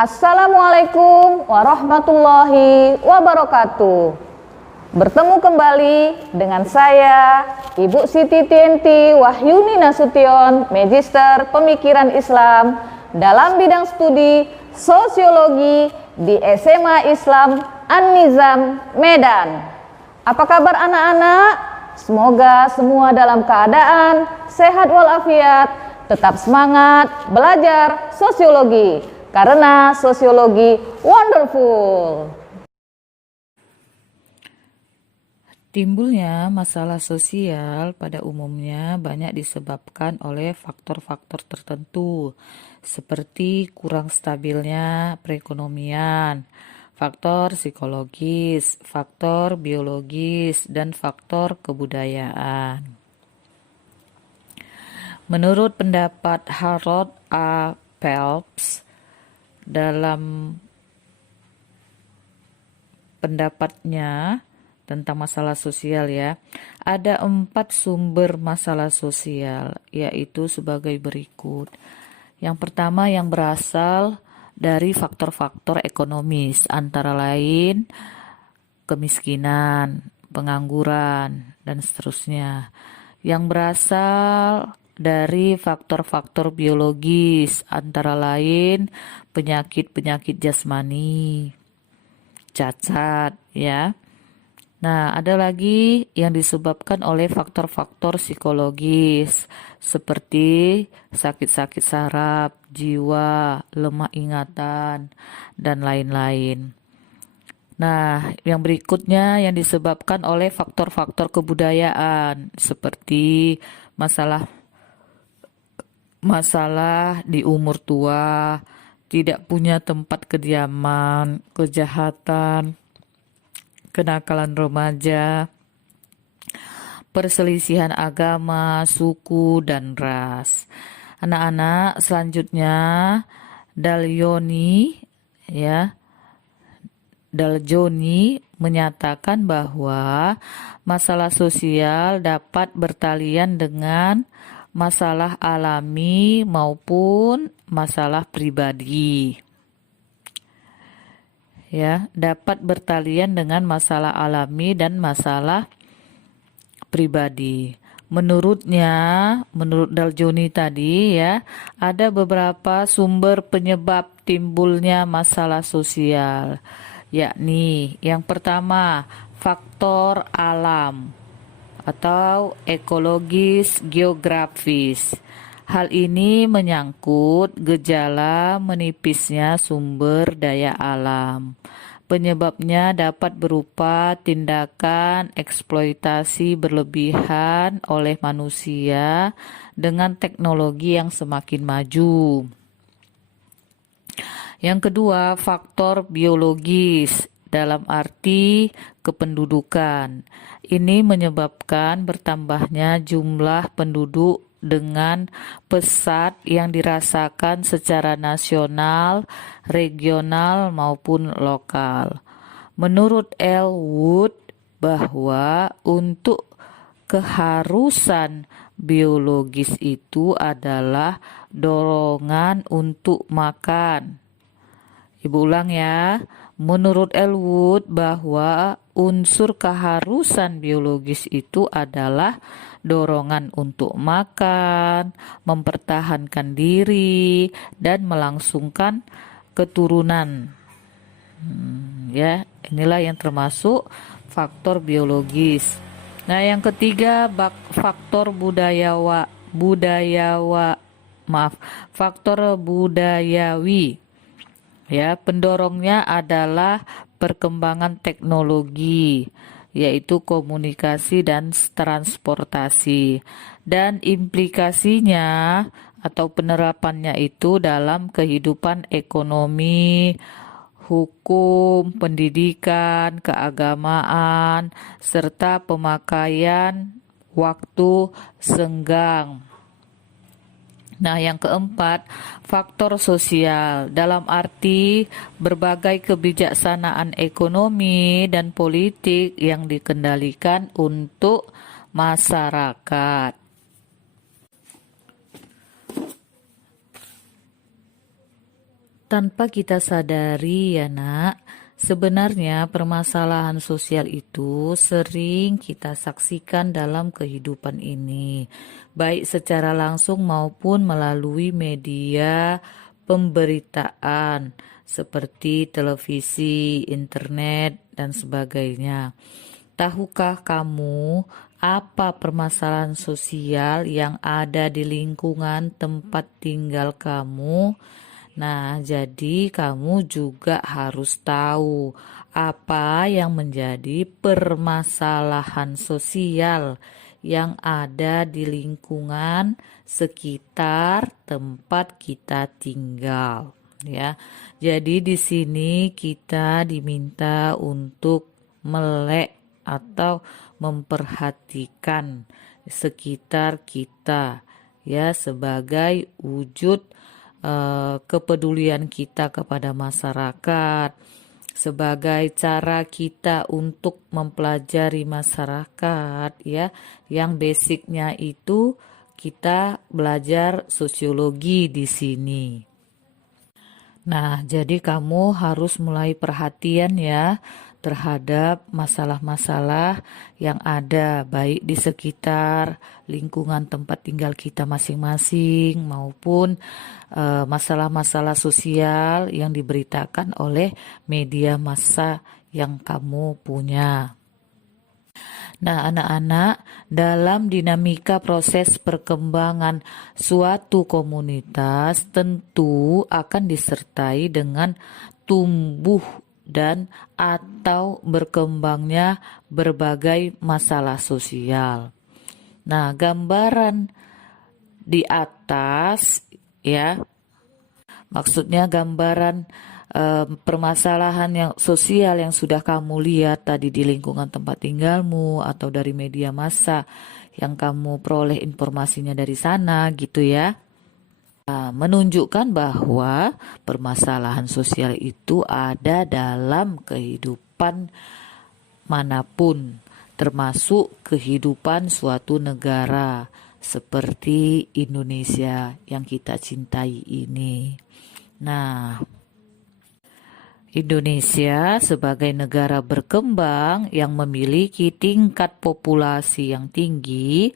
Assalamualaikum warahmatullahi wabarakatuh. Bertemu kembali dengan saya, Ibu Siti Tienti Wahyuni Nasution, Magister Pemikiran Islam dalam bidang studi Sosiologi di SMA Islam An-Nizam, Medan. Apa kabar anak-anak? Semoga semua dalam keadaan sehat walafiat, tetap semangat belajar sosiologi, karena sosiologi wonderful. Timbulnya masalah sosial pada umumnya banyak disebabkan oleh faktor-faktor tertentu, seperti kurang stabilnya perekonomian, faktor psikologis, faktor biologis, dan faktor kebudayaan. Menurut pendapat Harold A. Phelps, dalam pendapatnya tentang masalah sosial ada 4 sumber masalah sosial, yaitu sebagai berikut. Yang pertama yang berasal dari faktor-faktor ekonomis, antara lain kemiskinan, pengangguran, dan seterusnya. Yang berasal dari faktor-faktor biologis, antara lain penyakit-penyakit jasmani, cacat, Nah, ada lagi yang disebabkan oleh faktor-faktor psikologis seperti sakit-sakit saraf, jiwa, lemah ingatan, dan lain-lain. Nah, yang berikutnya yang disebabkan oleh faktor-faktor kebudayaan seperti masalah di umur tua, tidak punya tempat kediaman, kejahatan, kenakalan remaja, perselisihan agama, suku, dan ras. Anak-anak, selanjutnya Daljoni menyatakan bahwa masalah sosial dapat bertalian dengan masalah alami maupun masalah pribadi. Dapat bertalian dengan masalah alami dan masalah pribadi. Menurut Daljoni tadi ada beberapa sumber penyebab timbulnya masalah sosial, yakni yang pertama faktor alam atau ekologis geografis. Hal ini menyangkut gejala menipisnya sumber daya alam. Penyebabnya dapat berupa tindakan eksploitasi berlebihan oleh manusia dengan teknologi yang semakin maju. Yang kedua, faktor biologis dalam arti kependudukan. Ini menyebabkan bertambahnya jumlah penduduk dengan pesat yang dirasakan secara nasional, regional, maupun lokal. Menurut Elwood bahwa untuk keharusan biologis itu adalah dorongan untuk makan. Ibu ulang Menurut Elwood bahwa unsur keharusan biologis itu adalah dorongan untuk makan, mempertahankan diri, dan melangsungkan keturunan. Inilah yang termasuk faktor biologis. Nah, yang ketiga faktor budayawi. Pendorongnya adalah perkembangan teknologi, yaitu komunikasi dan transportasi, dan implikasinya atau penerapannya itu dalam kehidupan ekonomi, hukum, pendidikan, keagamaan, serta pemakaian waktu senggang. Nah, yang keempat, faktor sosial dalam arti berbagai kebijaksanaan ekonomi dan politik yang dikendalikan untuk masyarakat. tanpa kita sadari ya nak, sebenarnya permasalahan sosial itu sering kita saksikan dalam kehidupan ini, baik secara langsung maupun melalui media pemberitaan seperti televisi, internet, dan sebagainya. Tahukah kamu apa permasalahan sosial yang ada di lingkungan tempat tinggal kamu? Nah, jadi kamu juga harus tahu apa yang menjadi permasalahan sosial yang ada di lingkungan sekitar tempat kita tinggal, ya. Jadi di sini kita diminta untuk melek atau memperhatikan sekitar kita, ya, sebagai wujud kepedulian kita kepada masyarakat, sebagai cara kita untuk mempelajari masyarakat, ya, yang basicnya itu kita belajar sosiologi di sini. Nah, jadi kamu harus mulai perhatian ya terhadap masalah-masalah yang ada baik di sekitar lingkungan tempat tinggal kita masing-masing maupun masalah-masalah sosial yang diberitakan oleh media massa yang kamu punya. Nah, anak-anak, dalam dinamika proses perkembangan suatu komunitas tentu akan disertai dengan tumbuh dan atau berkembangnya berbagai masalah sosial. Nah, gambaran di atas ya, maksudnya gambaran permasalahan yang sosial yang sudah kamu lihat tadi di lingkungan tempat tinggalmu atau dari media massa yang kamu peroleh informasinya dari sana gitu ya. Menunjukkan bahwa permasalahan sosial itu ada dalam kehidupan manapun, termasuk kehidupan suatu negara seperti Indonesia yang kita cintai ini. Nah, Indonesia sebagai negara berkembang yang memiliki tingkat populasi yang tinggi,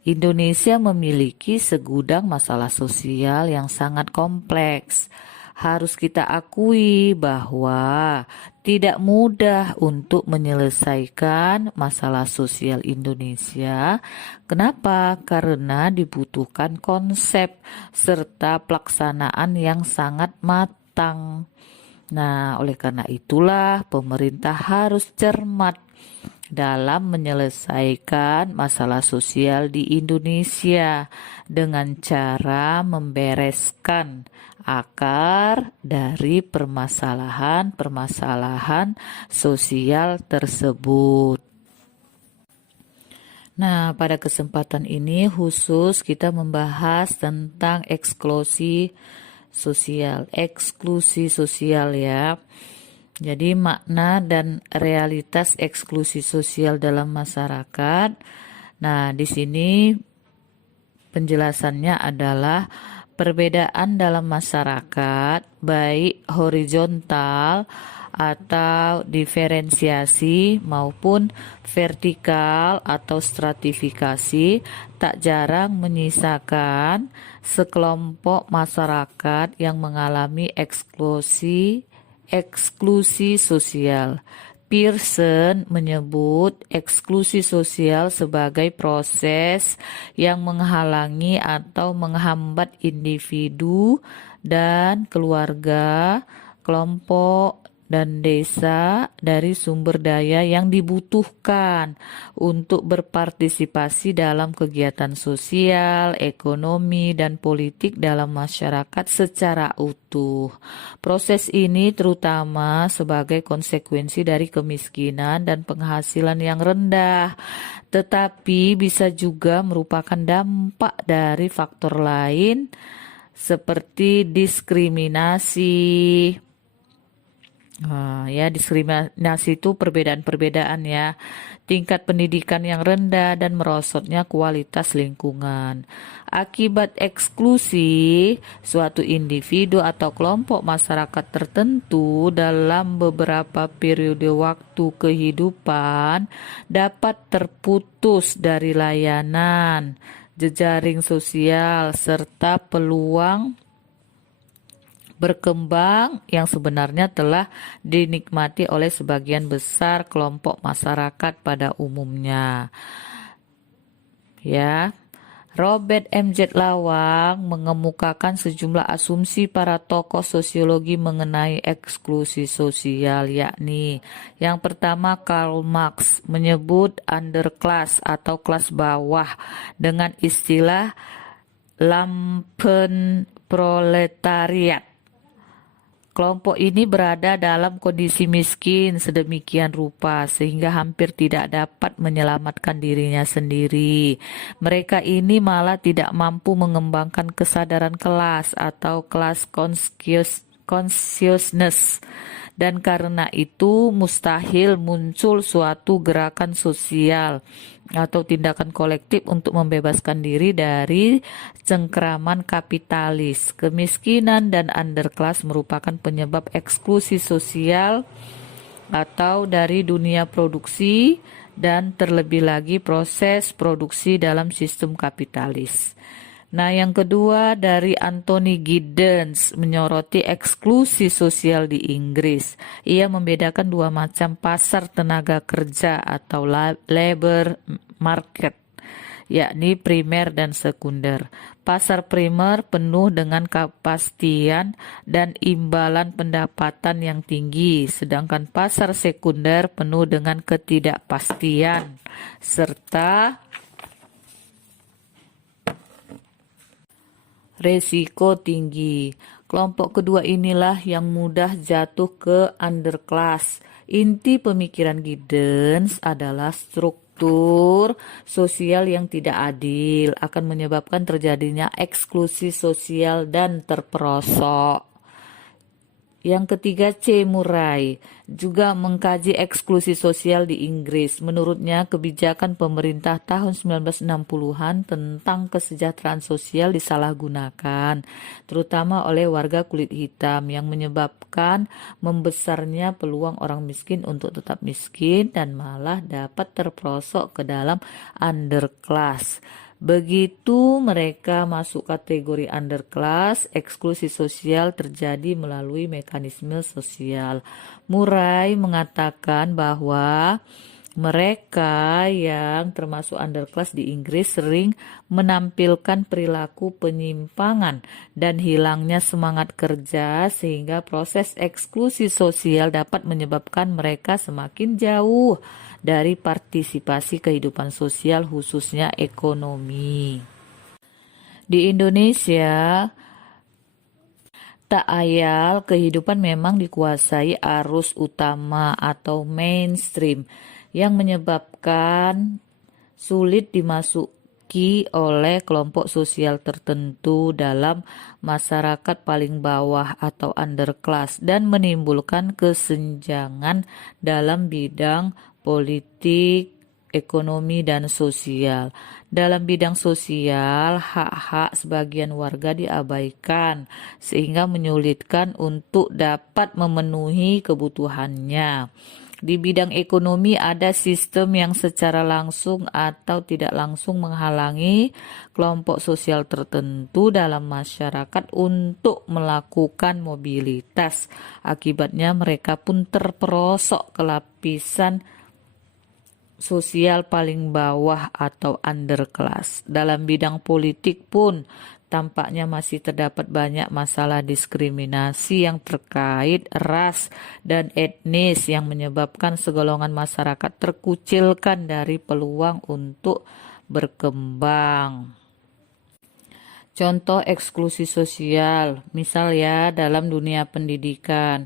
Indonesia memiliki segudang masalah sosial yang sangat kompleks. Harus kita akui bahwa tidak mudah untuk menyelesaikan masalah sosial Indonesia. Kenapa? Karena dibutuhkan konsep serta pelaksanaan yang sangat matang. Nah, oleh karena itulah pemerintah harus cermat dalam menyelesaikan masalah sosial di Indonesia dengan cara membereskan akar dari permasalahan-permasalahan sosial tersebut. Nah, pada kesempatan ini khusus kita membahas tentang eksklusi sosial ya. Jadi makna dan realitas eksklusi sosial dalam masyarakat. Nah, di sini penjelasannya adalah perbedaan dalam masyarakat baik horizontal atau diferensiasi maupun vertikal atau stratifikasi tak jarang menyisakan sekelompok masyarakat yang mengalami eksklusi sosial. Pearson menyebut eksklusi sosial sebagai proses yang menghalangi atau menghambat individu dan keluarga, kelompok, dan desa dari sumber daya yang dibutuhkan untuk berpartisipasi dalam kegiatan sosial, ekonomi, dan politik dalam masyarakat secara utuh. Proses ini terutama sebagai konsekuensi dari kemiskinan dan penghasilan yang rendah, tetapi bisa juga merupakan dampak dari faktor lain seperti diskriminasi, Ya, diskriminasi itu perbedaan-perbedaan ya, tingkat pendidikan yang rendah dan merosotnya kualitas lingkungan. Akibat eksklusi, suatu individu atau kelompok masyarakat tertentu dalam beberapa periode waktu kehidupan dapat terputus dari layanan, jejaring sosial, serta peluang berkembang yang sebenarnya telah dinikmati oleh sebagian besar kelompok masyarakat pada umumnya. Ya, Robert M.J. Lawang mengemukakan sejumlah asumsi para tokoh sosiologi mengenai eksklusi sosial, yakni yang pertama, Karl Marx menyebut underclass atau kelas bawah dengan istilah Lampenproletariat. Kelompok ini berada dalam kondisi miskin sedemikian rupa sehingga hampir tidak dapat menyelamatkan dirinya sendiri. Mereka ini malah tidak mampu mengembangkan kesadaran kelas atau class consciousness, dan karena itu mustahil muncul suatu gerakan sosial atau tindakan kolektif untuk membebaskan diri dari cengkraman kapitalis. Kemiskinan dan underclass merupakan penyebab eksklusi sosial atau dari dunia produksi dan terlebih lagi proses produksi dalam sistem kapitalis. Nah, yang kedua dari Anthony Giddens menyoroti eksklusi sosial di Inggris. Ia membedakan dua macam pasar tenaga kerja atau labor market, yakni primer dan sekunder. Pasar primer penuh dengan kepastian dan imbalan pendapatan yang tinggi, sedangkan pasar sekunder penuh dengan ketidakpastian serta resiko tinggi. Kelompok kedua inilah yang mudah jatuh ke underclass. Inti pemikiran Giddens adalah struktur sosial yang tidak adil akan menyebabkan terjadinya eksklusi sosial dan terperosok. Yang ketiga, C. Murray juga mengkaji eksklusi sosial di Inggris. Menurutnya, kebijakan pemerintah tahun 1960-an tentang kesejahteraan sosial disalahgunakan, terutama oleh warga kulit hitam, yang menyebabkan membesarnya peluang orang miskin untuk tetap miskin dan malah dapat terperosok ke dalam underclass. Begitu mereka masuk kategori underclass, eksklusi sosial terjadi melalui mekanisme sosial. Murray mengatakan bahwa mereka yang termasuk underclass di Inggris sering menampilkan perilaku penyimpangan dan hilangnya semangat kerja sehingga proses eksklusi sosial dapat menyebabkan mereka semakin jauh dari partisipasi kehidupan sosial khususnya ekonomi. Di Indonesia, tak ayal kehidupan memang dikuasai arus utama atau mainstream yang menyebabkan sulit dimasuki oleh kelompok sosial tertentu dalam masyarakat paling bawah atau underclass dan menimbulkan kesenjangan dalam bidang politik, ekonomi, dan sosial. Dalam bidang sosial, hak-hak sebagian warga diabaikan sehingga menyulitkan untuk dapat memenuhi kebutuhannya. Di bidang ekonomi ada sistem yang secara langsung atau tidak langsung menghalangi kelompok sosial tertentu dalam masyarakat untuk melakukan mobilitas. Akibatnya mereka pun terperosok ke lapisan sosial paling bawah atau underclass. Dalam bidang politik pun tampaknya masih terdapat banyak masalah diskriminasi yang terkait ras dan etnis yang menyebabkan segolongan masyarakat terkucilkan dari peluang untuk berkembang. Contoh eksklusi sosial, misal ya dalam dunia pendidikan.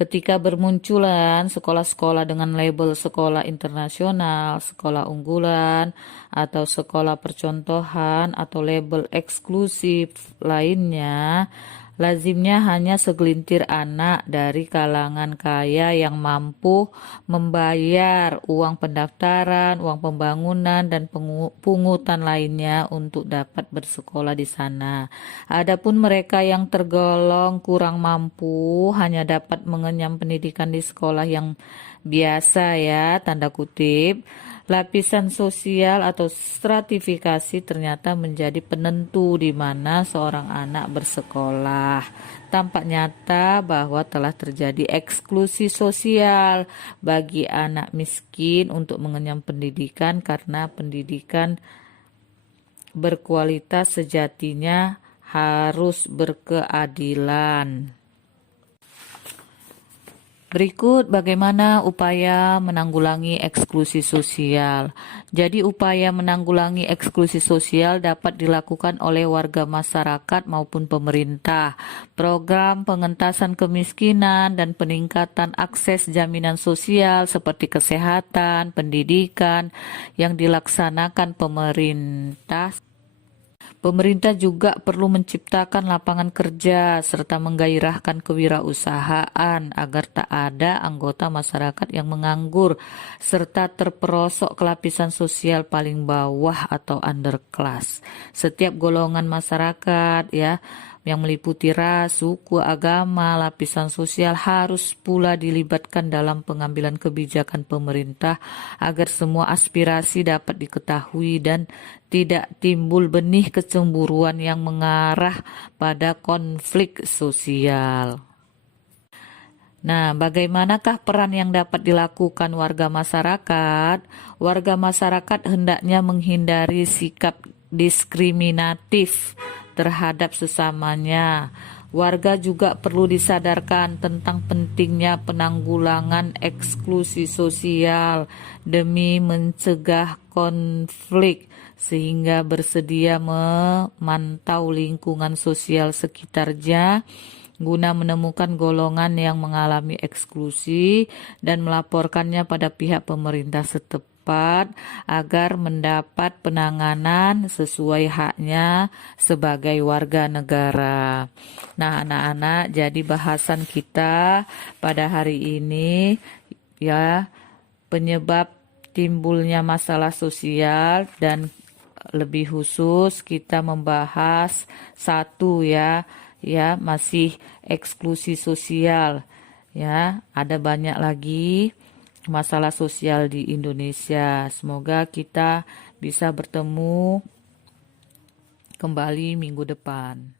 Ketika bermunculan sekolah-sekolah dengan label sekolah internasional, sekolah unggulan, atau sekolah percontohan, atau label eksklusif lainnya, Lazimnya hanya segelintir anak dari kalangan kaya yang mampu membayar uang pendaftaran, uang pembangunan, dan pungutan lainnya untuk dapat bersekolah di sana. Adapun mereka yang tergolong kurang mampu hanya dapat mengenyam pendidikan di sekolah yang biasa ya, tanda kutip. Lapisan sosial atau stratifikasi ternyata menjadi penentu di mana seorang anak bersekolah. Tampak nyata bahwa telah terjadi eksklusi sosial bagi anak miskin untuk mengenyam pendidikan karena pendidikan berkualitas sejatinya harus berkeadilan. Berikut bagaimana upaya menanggulangi eksklusi sosial. Jadi upaya menanggulangi eksklusi sosial dapat dilakukan oleh warga masyarakat maupun pemerintah. Program pengentasan kemiskinan dan peningkatan akses jaminan sosial seperti kesehatan, pendidikan yang dilaksanakan pemerintah. Pemerintah juga perlu menciptakan lapangan kerja serta menggairahkan kewirausahaan agar tak ada anggota masyarakat yang menganggur serta terperosok ke lapisan sosial paling bawah atau underclass. Setiap golongan masyarakat ya yang meliputi ras, suku, agama, lapisan sosial harus pula dilibatkan dalam pengambilan kebijakan pemerintah agar semua aspirasi dapat diketahui dan tidak timbul benih kecemburuan yang mengarah pada konflik sosial. Nah, bagaimanakah peran yang dapat dilakukan warga masyarakat? Warga masyarakat hendaknya menghindari sikap diskriminatif terhadap sesamanya. Warga juga perlu disadarkan tentang pentingnya penanggulangan eksklusi sosial demi mencegah konflik, sehingga bersedia memantau lingkungan sosial sekitarnya guna menemukan golongan yang mengalami eksklusi dan melaporkannya pada pihak pemerintah setempat agar mendapat penanganan sesuai haknya sebagai warga negara. Nah, anak-anak, jadi bahasan kita pada hari ini ya, penyebab timbulnya masalah sosial, dan lebih khusus kita membahas satu ya masih eksklusi sosial ya. Ada banyak lagi masalah sosial di Indonesia. Semoga kita bisa bertemu kembali minggu depan.